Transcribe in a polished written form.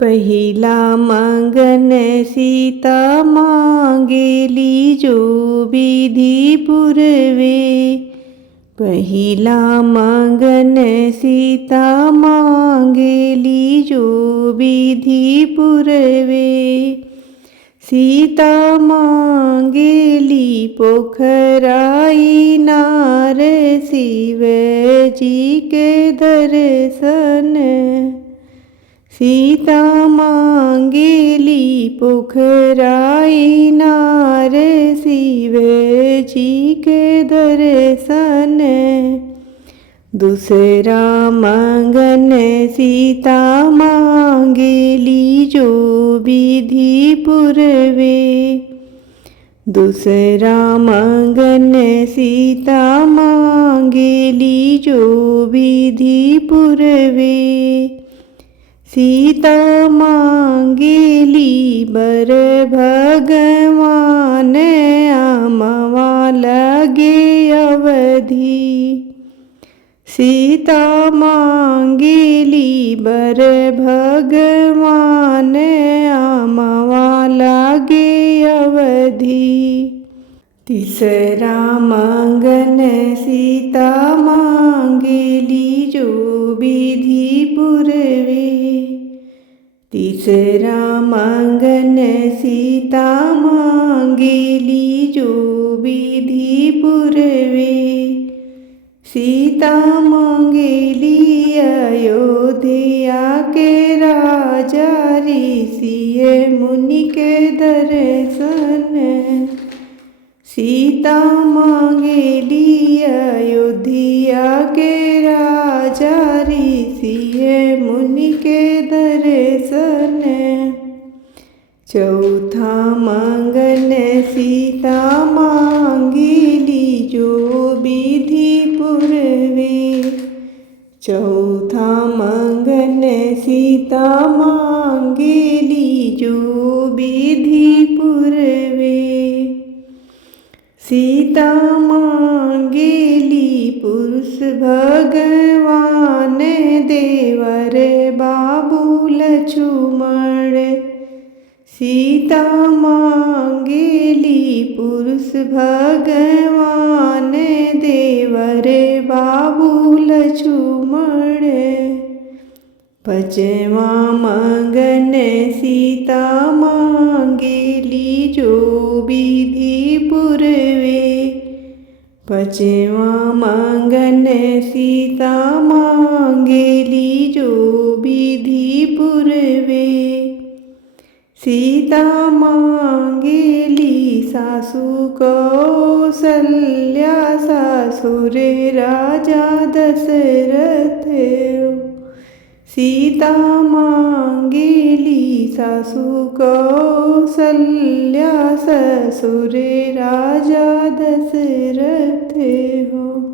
पहिला मंगन सीता मांगेली जो विधि पुरवे। पहिला मंगन सीता मांगेली जो विधि पुरवे। सीता मांगेली पोखराई नार शिव जी के दर्शन। सीता मांगेली पोखराई नार शिव जी के दर्शन। दूसरा मंगन सीता मांगेली जो विधि पुरवे। दूसरा मंगन सीता मांगेली जो विधि पुरवे। सीता मांगेली बर भगवान आमवा लगे अवधि। सीता मांगेली बर भगवान आमवा लगे अवधि। तीसरा मंगन सीता मांगेली जो विधि पुरवे। तीसरा मंगन सीता मांगेली जो विधि पुरवे। सीता मांगेली अयोध्या के राजा ऋषि मुनि के दर्शन। सीता मांगेली अयोध्या के राजा ऋषि मुनि के दर्शन। चौथा मंगन सीता मांगेली जो विधि पुरवे। चौथा मंगन सीता मांगेली जो विधि पुरवे। सीता मांगेली पुरुष भगवान देवर बाबू लक्ष्मण। सीता मांगेली पुरुष भगवान देवर बाबू लक्ष्मण। पांचवा मंगन सीता मांगेली जो विधि पुरवे। पांचवा मंगन सीता मांगेली जो विधि पुरवे। सीता मांगेली सासु कौसल्या ससुर राजा दशरथ। सीता मांगेली सासु कौसल्या ससुर राजा दशरथ हो।